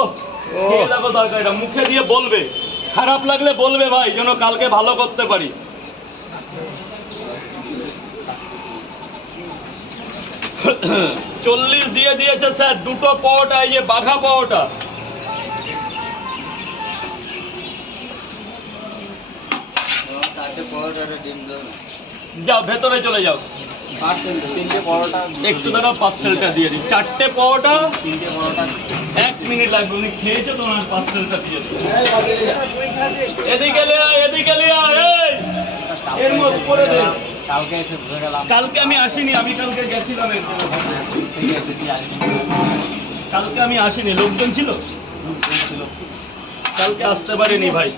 দেখো তরকারিটা মুখে দিয়ে বলবে, খারাপ লাগলে বলবে ভাই, যেন কালকে ভালো করতে পারি। চল্লিশ দিয়ে দিয়েছে স্যার, দুটো পাওয়াটা, এই যে বাঘা পাওয়াটা। যাও ভেতরে চলে যাও, একটু দাঁড়াও, পার্সেলটা দিয়ে দিই। চারটে পাওয়াটা, 1 মিনিট লাগবে, উনি খেয়েছে তোমার পার্সেলটা দিয়ে দিই। এদিকে এদিকে এর মধ্যে করে দে। কালকে আমি আসিনি, আমি কালকে গেছিলাম, কালকে আমি আসিনি, লোকজন ছিল, কালকে আসতে পারিনি ভাই।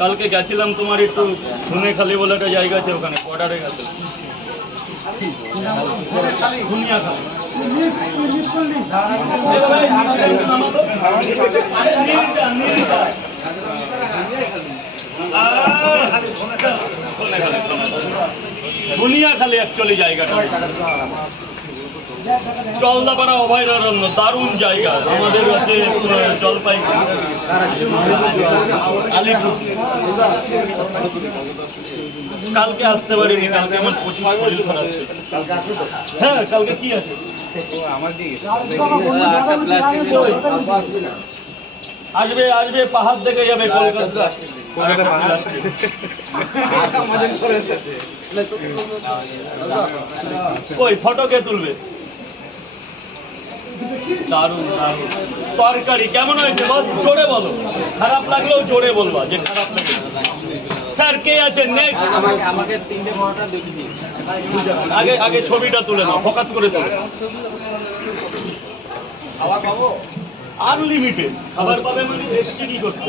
কালকে গেছিলাম তোমার একটু ধুনেখালি বলে একটা জায়গা আছে, ওখানে বর্ডারে গেছিলাম। ধুনিয়াখালী অ্যাকচুয়ালি জায়গাটা, জলদাপাড়া অভয়ারণ্য, দারুণ জায়গা। আমাদের হচ্ছে জলপাইগুড়ি, আলিপুর। কালকে আসতে পারিনি, কালকে আমার প্রচুর শরীর খারাপ ছিল। হ্যাঁ, কালকে কি আছে? আসবে আসবে, পাহাড় দেখে যাবে কলকাতা। ওই ফটো কে তুলবে? দারুণ দারুণ। তরকারি কেমন হয়েছে বস? জোরে বলো, খারাপ লাগলেও জোরে বলবা যে খারাপ লাগে। স্যার কে আছে নেক্সট? আমাকে 3টে পরোটা দেখিয়ে দিন। আগে আগে ছবিটা তুলে নাও, ফোকাস করে তুলে। আবার পাবো আনলিমিটেড খাবার পাবে, মানে রেস্ট্রি কি করতে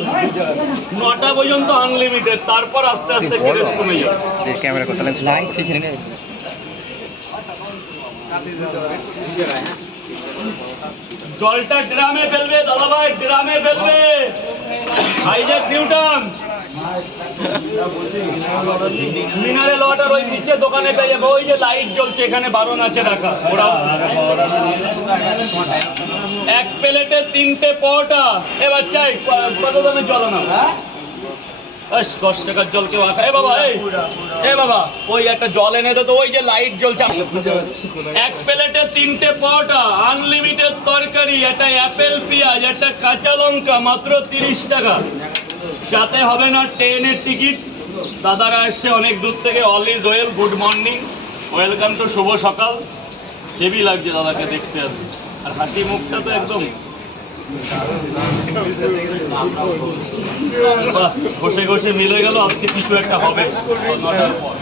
9টা পর্যন্ত আনলিমিটেড, তারপর আস্তে আস্তে কেরেস কমে যাবে। ক্যামেরা করতে লাগবে, লাইট পিছনে নেই। জলটা ড্রামে ফেলবে দাদা ভাই, ড্রামে ফেলবে। আইজাক নিউটন মিনারেল ওয়াটার ওই নিচে দোকানে পেয়ে যাবে। ওই যে লাইট জ্বলছে, এখানে বারণ আছে রাখা। ওরা 1 প্লেটে 3টে পরোটা। এবার চাই কত দামে জল না? 10 টাকার জল কেউ খায় বাবা? এ বাবা, ওই একটা জল এনে দে তো। ওই যে লাইট জ্বলছে, 1 প্লেটে 3টে পরোটা, আনলিমিটেড তরকারি, একটা অ্যাপেল পেঁয়াজ, একটা কাঁচা লঙ্কা, মাত্র 30 টাকা। যাতে হবে না ট্রেনের টিকিট। দাদারা এসছে অনেক দূর থেকে। All is well, good morning, welcome to শুভ সকাল। হেভি লাগছে দাদাকে দেখতে, আর হাসি মুখটা তো একদম ঘষে ঘষে মিলে গেল। আজকে কিছু একটা হবে 9টার পর।